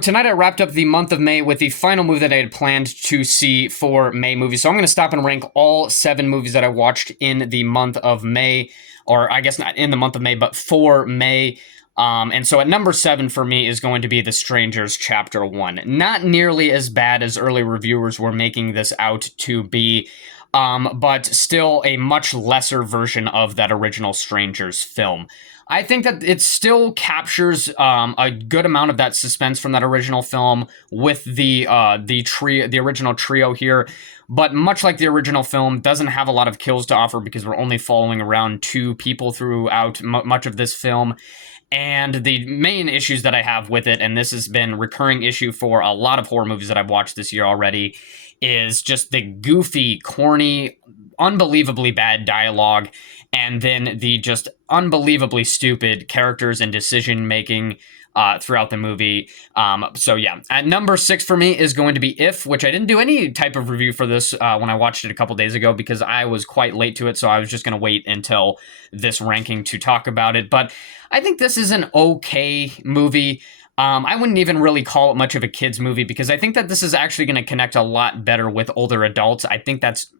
Tonight I wrapped up the month of May with the final movie that I had planned to see for May movies. So I'm going to stop and rank all 7 movies that I watched in the month of May, or I guess not in the month of May, but for May. And so at number 7 for me is going to be The Strangers Chapter 1. Not nearly as bad as early reviewers were making this out to be, but still a much lesser version of that original Strangers film. I think that it still captures a good amount of that suspense from that original film with the original trio here. But much like the original film, doesn't have a lot of kills to offer because we're only following around 2 people throughout much of this film. And the main issues that I have with it, and this has been a recurring issue for a lot of horror movies that I've watched this year already, is just the goofy, corny, unbelievably bad dialogue, and then the just unbelievably stupid characters and decision making throughout the movie. So yeah, at number 6 for me is going to be If, which I didn't do any type of review for this when I watched it a couple days ago because I was quite late to it, so I was just going to wait until this ranking to talk about it. But I think this is an okay movie. I wouldn't even really call it much of a kid's movie because I think that this is actually going to connect a lot better with older adults. I think that's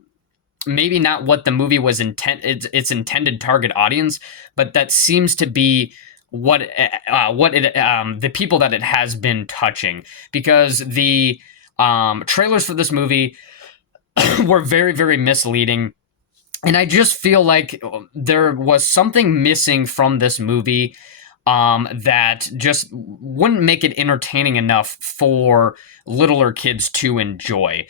maybe not what the movie was its intended target audience, but that seems to be what the people that it has been touching, because the trailers for this movie were very, very misleading. And I just feel like there was something missing from this movie that just wouldn't make it entertaining enough for littler kids to enjoy.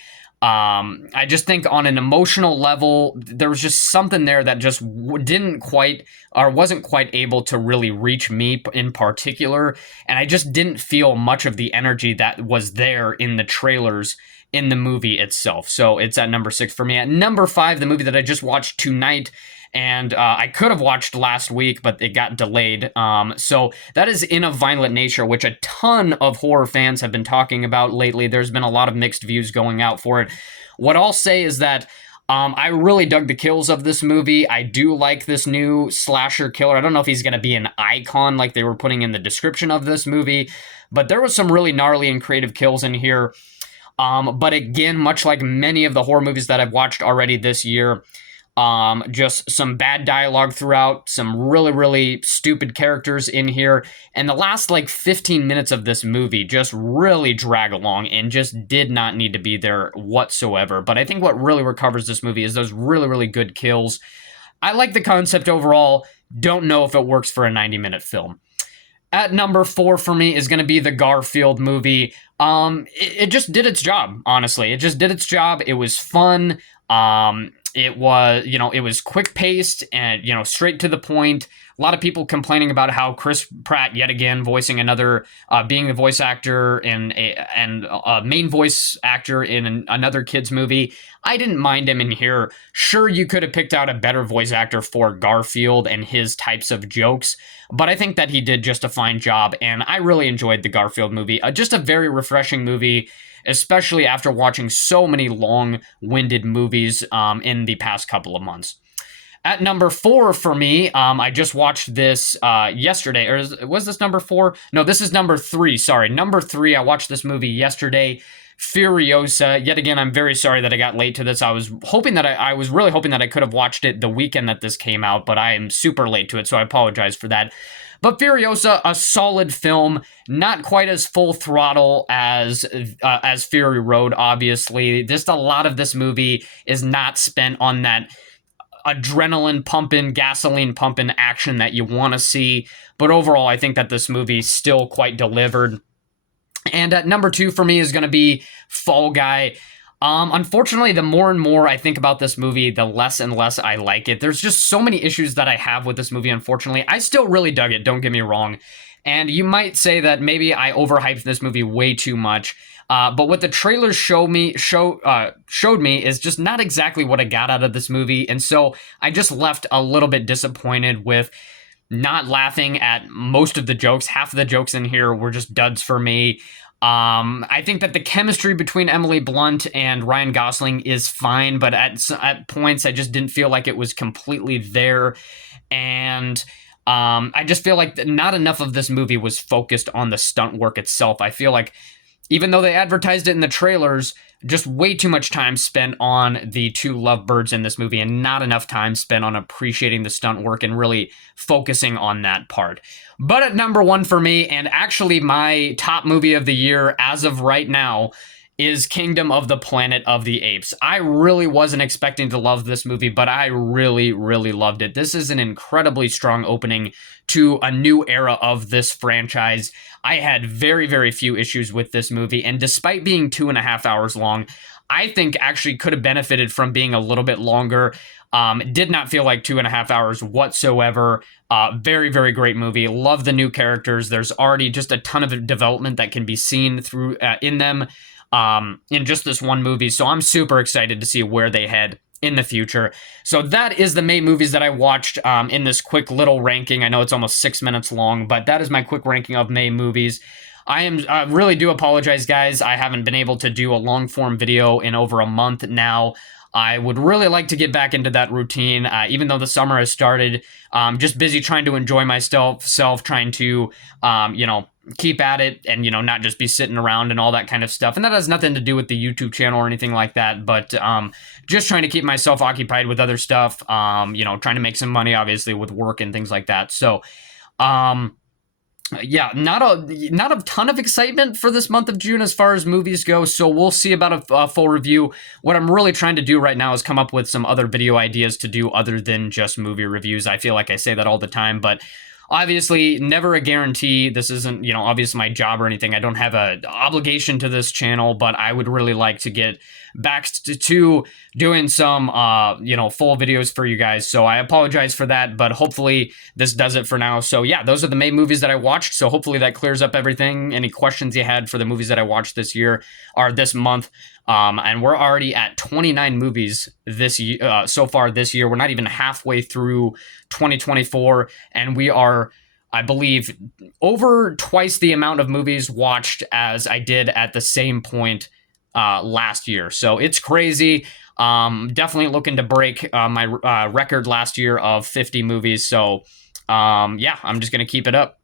I just think on an emotional level, there was just something there that just didn't quite, or wasn't quite able to really reach me in particular. And I just didn't feel much of the energy that was there in the trailers in the movie itself. So it's at number 6 for me. At number 5, the movie that I just watched tonight, and I could have watched last week, but it got delayed. So that is In a Violent Nature, which a ton of horror fans have been talking about lately. There's been a lot of mixed views going out for it. What I'll say is that I really dug the kills of this movie. I do like this new slasher killer. I don't know if he's going to be an icon like they were putting in the description of this movie, but there was some really gnarly and creative kills in here. But again, much like many of the horror movies that I've watched already this year, just some bad dialogue throughout, some really, really stupid characters in here, and the last 15 minutes of this movie just really drag along and just did not need to be there whatsoever. But I think what really recovers this movie is those really, really good kills. I like the concept overall. Don't know if it works for a 90-minute film. At number 4 for me is going to be the Garfield movie. It just did its job, honestly. It just did its job. It was fun. It was, it was quick paced and, straight to the point. A lot of people complaining about how Chris Pratt, yet again, voicing another, being the voice actor and a main voice actor in another kid's movie. I didn't mind him in here. Sure, you could have picked out a better voice actor for Garfield and his types of jokes, but I think that he did just a fine job, and I really enjoyed the Garfield movie. Just a very refreshing movie, especially after watching so many long-winded movies in the past couple of months. At number 4 for me, I just watched this yesterday. Or was this number 4? No, this is number 3. Sorry, number 3. I watched this movie yesterday, Furiosa. Yet again, I'm very sorry that I got late to this. I was really hoping that I could have watched it the weekend that this came out, but I am super late to it, so I apologize for that. But Furiosa, a solid film, not quite as full throttle as Fury Road, obviously. Just a lot of this movie is not spent on that adrenaline pumping, gasoline pumping action that you want to see. But overall, I think that this movie still quite delivered. And at number 2 for me is going to be Fall Guy. Unfortunately, the more and more I think about this movie, the less and less I like it. There's just so many issues that I have with this movie, unfortunately. I still really dug it, don't get me wrong. And you might say that maybe I overhyped this movie way too much. But what the trailers showed me is just not exactly what I got out of this movie. And so I just left a little bit disappointed with not laughing at most of the jokes. Half of the jokes in here were just duds for me. I think that the chemistry between Emily Blunt and Ryan Gosling is fine, but at points I just didn't feel like it was completely there. And I just feel like not enough of this movie was focused on the stunt work itself. I feel like even though they advertised it in the trailers, just way too much time spent on the two lovebirds in this movie and not enough time spent on appreciating the stunt work and really focusing on that part. But at number one for me, and actually my top movie of the year as of right now, is Kingdom of the Planet of the Apes. I really wasn't expecting to love this movie, but I really, really loved it. This is an incredibly strong opening to a new era of this franchise. I had very, very few issues with this movie, and despite being 2.5 hours long, I think actually could have benefited from being a little bit longer. Did not feel like 2.5 hours whatsoever. Very, very great movie. Love the new characters. There's already just a ton of development that can be seen through in them in just this one movie. So I'm super excited to see where they head in the future. So that is the May movies that I watched in this quick little ranking. I know it's almost 6 minutes long, but that is my quick ranking of May movies. I really do apologize, guys. I haven't been able to do a long form video in over a month now. I would really like to get back into that routine, even though the summer has started. Just busy trying to enjoy myself, trying to, keep at it and, not just be sitting around and all that kind of stuff. And that has nothing to do with the YouTube channel or anything like that, but just trying to keep myself occupied with other stuff, trying to make some money, obviously, with work and things like that. So, yeah, not a ton of excitement for this month of June as far as movies go, so we'll see about a full review. What I'm really trying to do right now is come up with some other video ideas to do other than just movie reviews. I feel like I say that all the time, but obviously never a guarantee. This isn't, obviously my job or anything. I don't have a obligation to this channel, but I would really like to get back to doing some, full videos for you guys. So I apologize for that, but hopefully this does it for now. So yeah, those are the May movies that I watched. So hopefully that clears up everything. Any questions you had for the movies that I watched this year or this month. And we're already at 29 movies this year, so far this year. We're not even halfway through 2024, and we are, I believe, over twice the amount of movies watched as I did at the same point last year. So it's crazy. Definitely looking to break my record last year of 50 movies. So yeah, I'm just going to keep it up.